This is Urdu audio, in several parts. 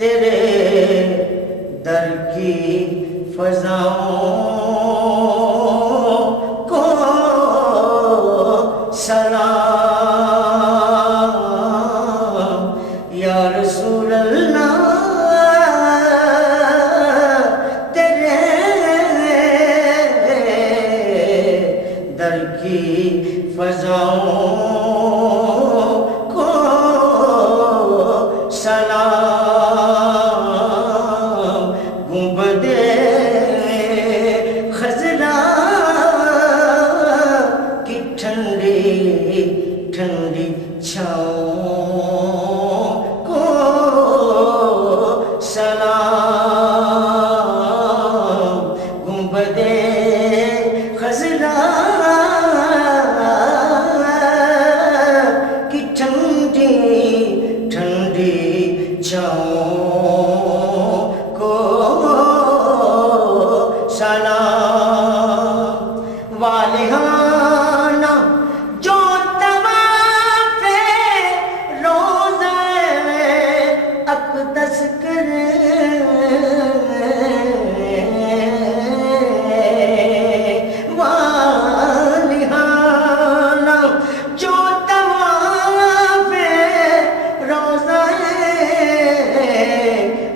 تیرے در کی فضاؤں کو سلام یا رسول اللہ تیرے در کی فضاؤں کو سلام گنبد خضرا کی ٹھنڈی ٹھنڈی چھاؤں کو سلام گنبد خضرا کی ٹھنڈی ٹھنڈی چھاؤں کو سلام والہانہ جو طواف روضہ اقدس کرے والہانہ جو طواف روضہ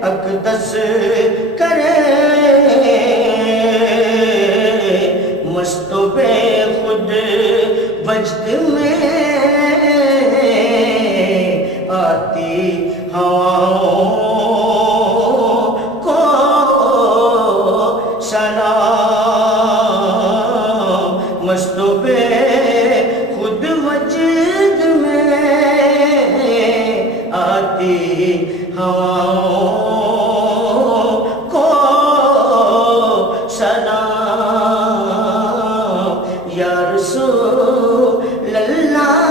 اقدس کرے مست و بے خود وجد میں آتی ہواؤں کو سلام مست و بے خود وجد میں آتی ہواؤں کو سلام یا رسول اللہ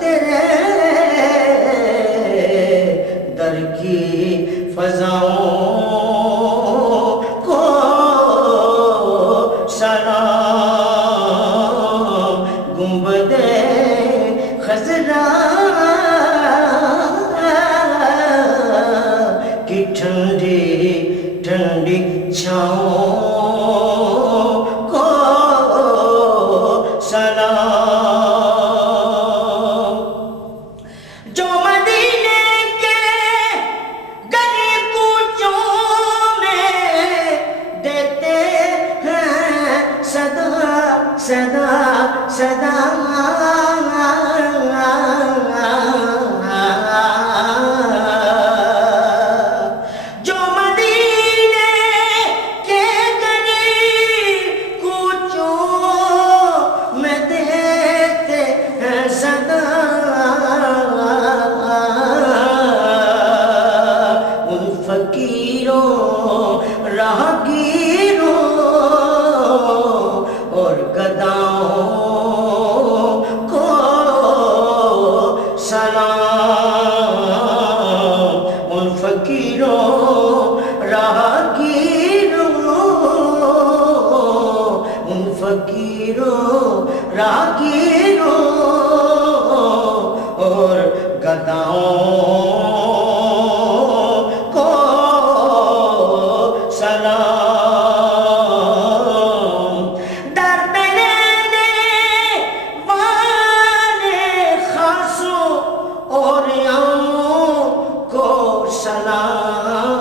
تیرے در کی فضاؤں کو سلام گنبد خضرا کی ٹھنڈی ٹھنڈی چھاؤں کو سلام جو مدینے کے گلی کوچوں میں دیتے ہیں صدا صدا صدا راہگیروں اور گداؤں کو سلام ان فقیروں راہگیروں ان فقیروں راہگیروں اور گداؤں سلام در پہ لینے والے خاصوں اور عاموں کو سلام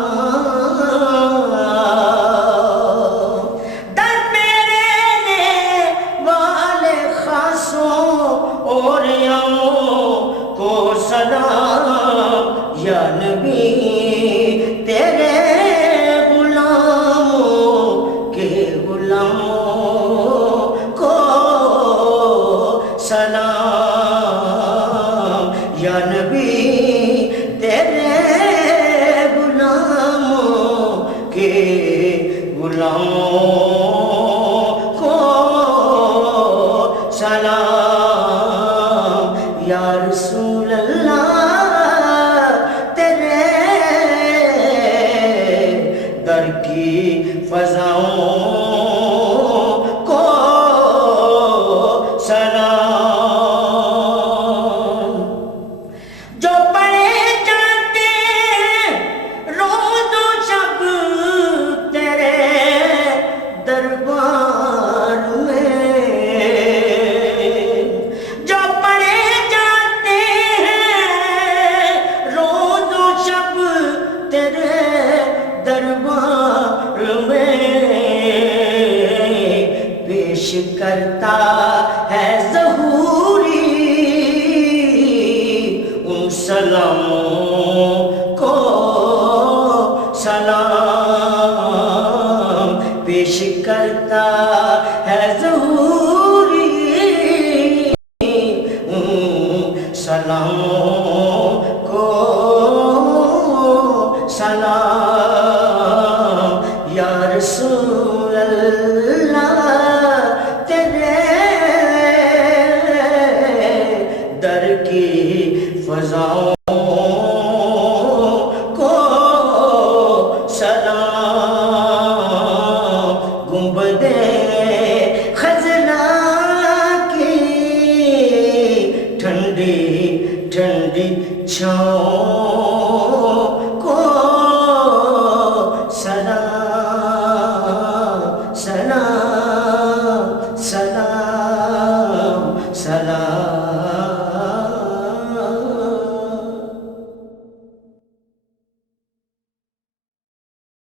در پہ لینے والے خاصوں اور عاموں کو سلام یا نبی تیرے سلام یا نبی تیرے غلاموں کے غلاموں کو سلام یا رسول اللہ تیرے در کی فضاؤں کو سلام جو پڑے جان سلاموں کو سلام پیش کرتا ہے ظہوری سلاموں کو سلام یا رسول اللہ تیرے در کی فضاؤں کو سلام گنبد خزرا کی ٹھنڈی ٹھنڈی چھاؤں